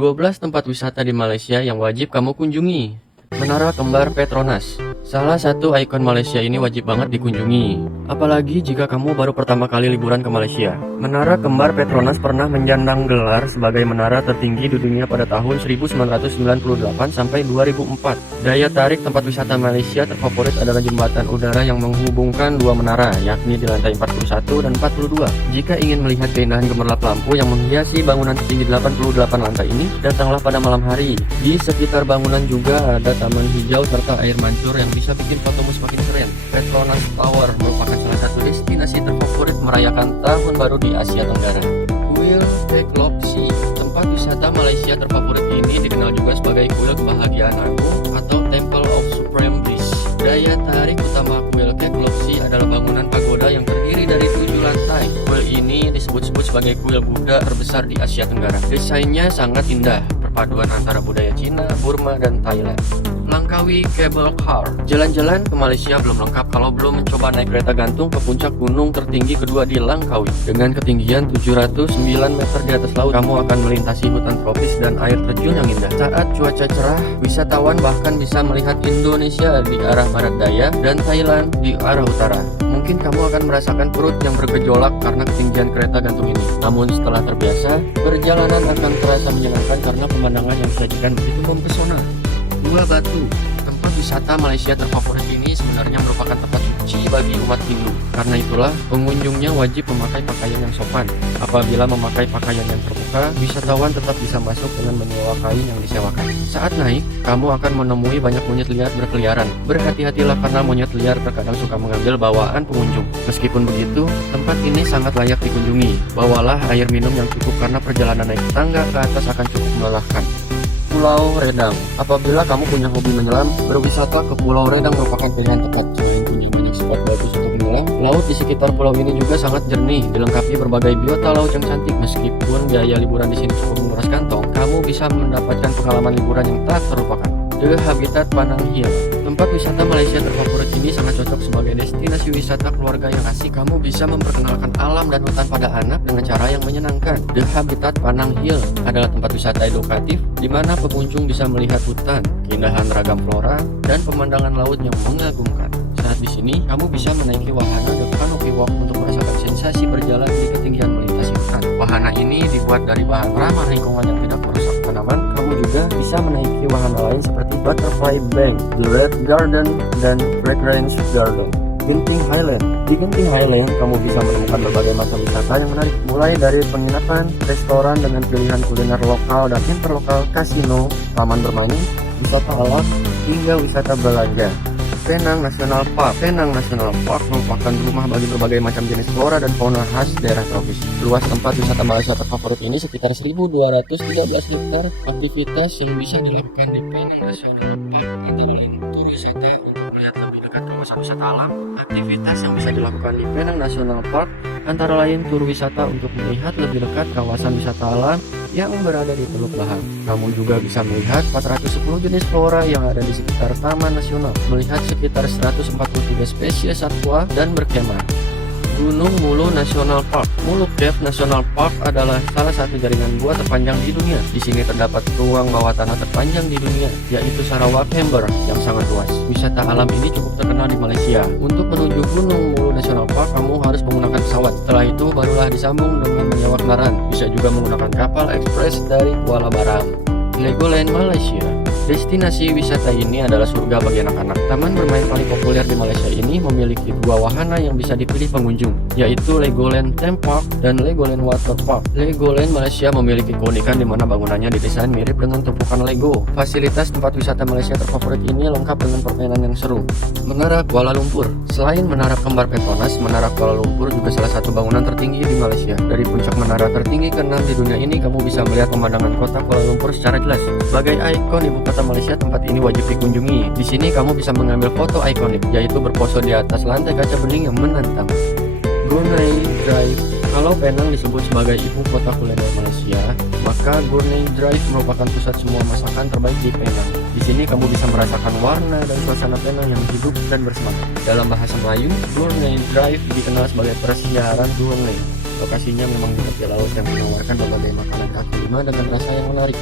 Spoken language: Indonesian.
12 tempat wisata di Malaysia yang wajib kamu kunjungi. Menara Kembar Petronas, salah satu ikon Malaysia ini wajib banget dikunjungi. Apalagi jika kamu baru pertama kali liburan ke Malaysia. Menara Kembar Petronas pernah menyandang gelar sebagai menara tertinggi di dunia pada tahun 1998 sampai 2004. Daya tarik tempat wisata Malaysia terfavorit adalah jembatan udara yang menghubungkan dua menara, yakni di lantai 41 dan 42. Jika ingin melihat keindahan gemerlap lampu yang menghiasi bangunan setinggi 88 lantai ini, datanglah pada malam hari. Di sekitar bangunan juga ada taman hijau serta air mancur yang bisa bikin fotomu semakin keren. Petronas Tower merupakan salah satu destinasi terfavorit merayakan tahun baru di Asia Tenggara. Kuil Tekloksi, tempat wisata Malaysia terfavorit ini dikenal juga sebagai kuil kebahagiaan agung atau Temple of Supreme Bliss. Daya tarik utama kuil Tekloksi adalah bangunan pagoda yang terdiri dari 7 lantai. Kuil ini disebut-sebut sebagai kuil Buddha terbesar di Asia Tenggara. Desainnya sangat indah, perpaduan antara budaya Cina, Burma, dan Thailand. Langkawi Cable Car. Jalan-jalan ke Malaysia belum lengkap kalau belum mencoba naik kereta gantung ke puncak gunung tertinggi kedua di Langkawi. Dengan ketinggian 709 meter di atas laut, kamu akan melintasi hutan tropis dan air terjun yang indah. Saat cuaca cerah, wisatawan bahkan bisa melihat Indonesia di arah barat daya dan Thailand di arah utara. Mungkin kamu akan merasakan perut yang bergejolak karena ketinggian kereta gantung ini. Namun setelah terbiasa, perjalanan akan terasa menyenangkan karena pemandangan yang disajikan begitu mempesona. Gua Batu, tempat wisata Malaysia terfavorit ini sebenarnya merupakan tempat suci bagi umat Hindu. Karena itulah, pengunjungnya wajib memakai pakaian yang sopan. Apabila memakai pakaian yang terbuka, wisatawan tetap bisa masuk dengan menyewa kain yang disewakan. Saat naik, kamu akan menemui banyak monyet liar berkeliaran. Berhati-hatilah karena monyet liar terkadang suka mengambil bawaan pengunjung. Meskipun begitu, tempat ini sangat layak dikunjungi. Bawalah air minum yang cukup karena perjalanan naik tangga ke atas akan cukup melelahkan. Pulau Redang. Apabila kamu punya hobi menyelam, berwisata ke Pulau Redang merupakan pilihan tepat. Selain punya banyak spot bagus untuk menyelam, laut di sekitar pulau ini juga sangat jernih, dilengkapi berbagai biota laut yang cantik. Meskipun biaya liburan di sini cukup menguras kantong, kamu bisa mendapatkan pengalaman liburan yang tak terlupakan. The Habitat Panang Hill. Tempat wisata Malaysia terfavorit ini sangat cocok sebagai destinasi wisata keluarga yang asik. Kamu bisa memperkenalkan alam dan hutan pada anak dengan cara yang menyenangkan. The Habitat Panang Hill adalah tempat wisata edukatif di mana pengunjung bisa melihat hutan, keindahan ragam flora, dan pemandangan laut yang mengagumkan. Saat di sini, kamu bisa menaiki wahana The Canopy Walk untuk merasakan sensasi berjalan di ketinggian melintasi hutan. Wahana ini dibuat dari bahan ramah lingkungan yang tidak merusak tanaman. Kamu juga bisa menaiki wahana lain seperti Butterfly Bank, The Red Garden, dan Fragrance Garden. Genting Highland. Di Genting Highland, kamu bisa menemukan berbagai macam wisata yang menarik, mulai dari penginapan, restoran dengan pilihan kuliner lokal dan interlokal, kasino, taman bermain, wisata alam, hingga wisata belanja. Penang National Park. Penang National Park merupakan rumah bagi berbagai macam jenis flora dan fauna khas daerah tropis. Luas tempat wisata Malaysia terfavorit ini sekitar 1.213 hektar. Aktivitas yang bisa dilakukan di Penang National Park antara lain tur wisata untuk melihat lebih dekat kawasan wisata alam. Aktivitas yang bisa dilakukan di Penang National Park antara lain tur wisata untuk melihat lebih dekat kawasan wisata alam yang berada di Teluk Bahar. Kamu juga bisa melihat 410 jenis flora yang ada di sekitar Taman Nasional, melihat sekitar 143 spesies satwa, dan berkemah. Gunung Mulu National Park. Mulu Cave National Park adalah salah satu jaringan gua terpanjang di dunia. Di sini terdapat ruang bawah tanah terpanjang di dunia, yaitu Sarawak Chamber yang sangat luas. Wisata alam ini cukup terkenal di Malaysia. Untuk menuju Gunung Mulu National Park, kamu harus menggunakan pesawat. Setelah itu barulah disambung dengan menyewa kendaraan. Bisa juga menggunakan kapal ekspres dari Kuala Baram. Legoland Malaysia. Destinasi wisata ini adalah surga bagi anak-anak. Taman bermain paling populer di Malaysia ini memiliki dua wahana yang bisa dipilih pengunjung, yaitu Legoland Theme Park dan Legoland Water Park. Legoland Malaysia memiliki keunikan di mana bangunannya didesain mirip dengan tumpukan Lego. Fasilitas tempat wisata Malaysia terfavorit ini lengkap dengan permainan yang seru. Menara Kuala Lumpur. Selain Menara Kembar Petronas, Menara Kuala Lumpur juga salah satu bangunan tertinggi di Malaysia. Dari puncak menara tertinggi ke-6 di dunia ini, kamu bisa melihat pemandangan kota Kuala Lumpur secara jelas. Sebagai ikon ibu kota Malaysia, tempat ini wajib dikunjungi. Di sini kamu bisa mengambil foto ikonik, yaitu berpose di atas lantai kaca bening yang menantang. Gurney Drive. Kalau Penang disebut sebagai ibu kota kuliner Malaysia, maka Gurney Drive merupakan pusat semua masakan terbaik di Penang. Di sini kamu bisa merasakan warna dan suasana Penang yang hidup dan bersemangat. Dalam bahasa Melayu, Gurney Drive dikenal sebagai persiaran Gurney. Lokasinya memang di tepi laut yang menawarkan berbagai makanan kaki lima dengan rasa yang menarik.